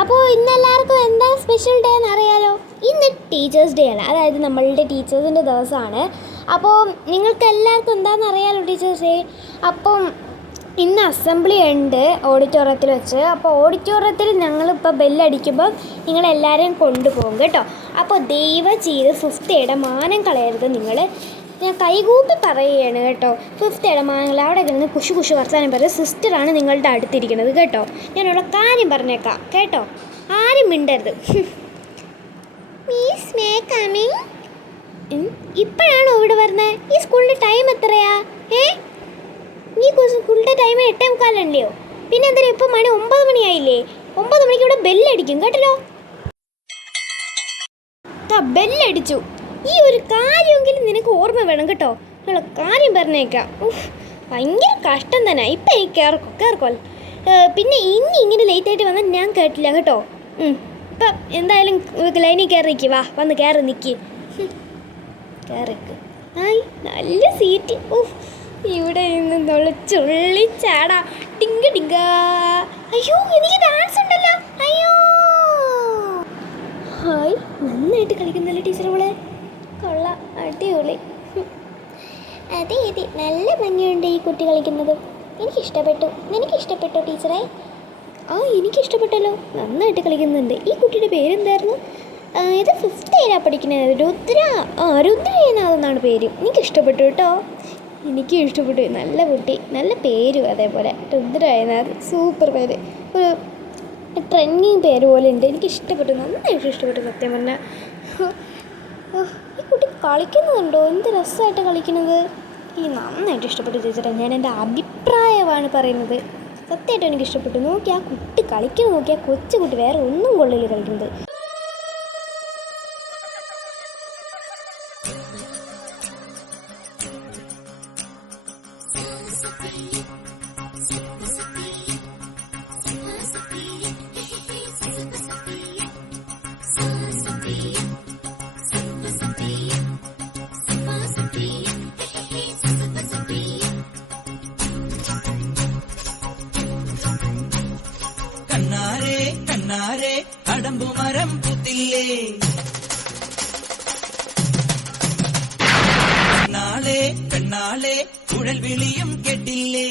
അപ്പോൾ ഇന്ന് എല്ലാവർക്കും എന്താ സ്പെഷ്യൽ ഡേ എന്ന് അറിയാലോ. ഇന്ന് ടീച്ചേഴ്സ് ഡേ ആണ്, അതായത് നമ്മളുടെ ടീച്ചേഴ്സിൻ്റെ ദിവസമാണ്. അപ്പോൾ നിങ്ങൾക്ക് എല്ലാവർക്കും എന്താണെന്ന് അറിയാലോ ടീച്ചേഴ്സ് ഡേ. അപ്പം ഇന്ന് അസംബ്ലി ഉണ്ട് ഓഡിറ്റോറിയത്തിൽ വെച്ച്. അപ്പോൾ ഓഡിറ്റോറിയത്തിൽ ഞങ്ങളിപ്പോൾ ബെല്ലടിക്കുമ്പോൾ നിങ്ങളെല്ലാവരെയും കൊണ്ടുപോകും കേട്ടോ. അപ്പോൾ ദയവ് ചെയ്ത് 5th എയുടെ മാനം കളയരുത് നിങ്ങൾ. ഞാൻ കൈകൂപ്പി പറയുകയാണ് കേട്ടോ. 5th എയുടെ മാനങ്ങൾ അവിടെ നിന്ന് കുശു വർത്താനം പറയും. സിസ്റ്ററാണ് നിങ്ങളുടെ അടുത്തിരിക്കുന്നത് കേട്ടോ. ഞാനുള്ള കാര്യം പറഞ്ഞേക്കാം കേട്ടോ, ആരും മിണ്ടരുത്. മീസ് മേ കമ്മിങ്. ഇപ്പോഴാണോ ഇവിടെ വരുന്നത്? ഈ സ്കൂളിൻ്റെ ടൈം എത്രയാ? ഈ സ്കൂളിൻ്റെ ടൈം 8:45 പിന്നെ എന്തായാലും ഇപ്പോൾ മണി 9 മണിയായില്ലേ? 9 മണിക്ക് ഇവിടെ ബെല്ലടിക്കും കേട്ടല്ലോ. ബെല്ലടിച്ചു. ഈ ഒരു കാര്യമെങ്കിലും നിനക്ക് ഓർമ്മ വേണം കേട്ടോ. നിങ്ങളെ കാര്യം പറഞ്ഞേക്കാം. ഭയങ്കര കഷ്ടം തന്നെ. ഇപ്പം എനിക്ക് കേർക്കോൽ. പിന്നെ ഇങ്ങനെ ലേറ്റായിട്ട് വന്നാൽ ഞാൻ കേട്ടില്ല കേട്ടോ. ഇപ്പം എന്തായാലും ലൈനിൽ കയറിക്ക്, വാ വന്ന് കയറി നിൽക്ക്. കയറിക്ക്. ആയി നല്ല സീറ്റ്. ഇവിടെ നിന്ന് ചുള്ളിച്ചാടാ ടിങ്ക ടിങ്ക. അയ്യോ എനിക്ക് ഡാൻസ് ഉണ്ടല്ലോ. അയ്യോ ഹായ്, നന്നായിട്ട് കളിക്കുന്നല്ലേ ടീച്ചർ അവളെ. കൊള്ളാം, അടിപൊളി. അതെ അതെ, നല്ല ഭംഗിയുണ്ട് ഈ കുട്ടി കളിക്കുന്നത്. എനിക്കിഷ്ടപ്പെട്ടു. നിനക്കിഷ്ടപ്പെട്ടോ ടീച്ചറെ? എനിക്കിഷ്ടപ്പെട്ടല്ലോ, നന്നായിട്ട് കളിക്കുന്നുണ്ട്. ഈ കുട്ടിയുടെ പേരെന്തായിരുന്നു? ഇത് 5th എയിലാണ് പഠിക്കുന്നത്. രുദ്ര എന്നാണ് പേര്. എനിക്കിഷ്ടപ്പെട്ടു കേട്ടോ. എനിക്കും ഇഷ്ടപ്പെട്ടു. നല്ല കുട്ടി, നല്ല പേരും അതേപോലെ. രുദ്ര എന്നാണ് സൂപ്പർ പേര്. ഒരു ട്രെൻഡിങ് പേര് പോലെ ഉണ്ട്. എനിക്കിഷ്ടപ്പെട്ടു, നന്നായിട്ട് ഇഷ്ടപ്പെട്ടു സത്യം പറഞ്ഞാൽ. ഈ കുട്ടി കളിക്കുന്നുണ്ടോ? എന്ത് രസമായിട്ട് കളിക്കുന്നത്. നന്നായിട്ട് ഇഷ്ടപ്പെട്ടു ടീച്ചറെ. ഞാൻ എൻ്റെ അഭിപ്രായമാണ് പറയുന്നത്. സത്യമായിട്ടും എനിക്ക് ഇഷ്ടപ്പെട്ടു. നോക്കി ആ കുട്ടി കളിക്കുന്നത് നോക്കി. ആ കൊച്ചു കുട്ടി വേറെ ഒന്നും കൊള്ളില്ല കളിക്കുന്നത്. കണ്ണാരേ കണ്ണാരേ അടമ്പുമരം പുത്തില്ലേ, കണ്ണാളെ കണ്ണാളെ കുഴൽ വിളിയും കേട്ടില്ലേ.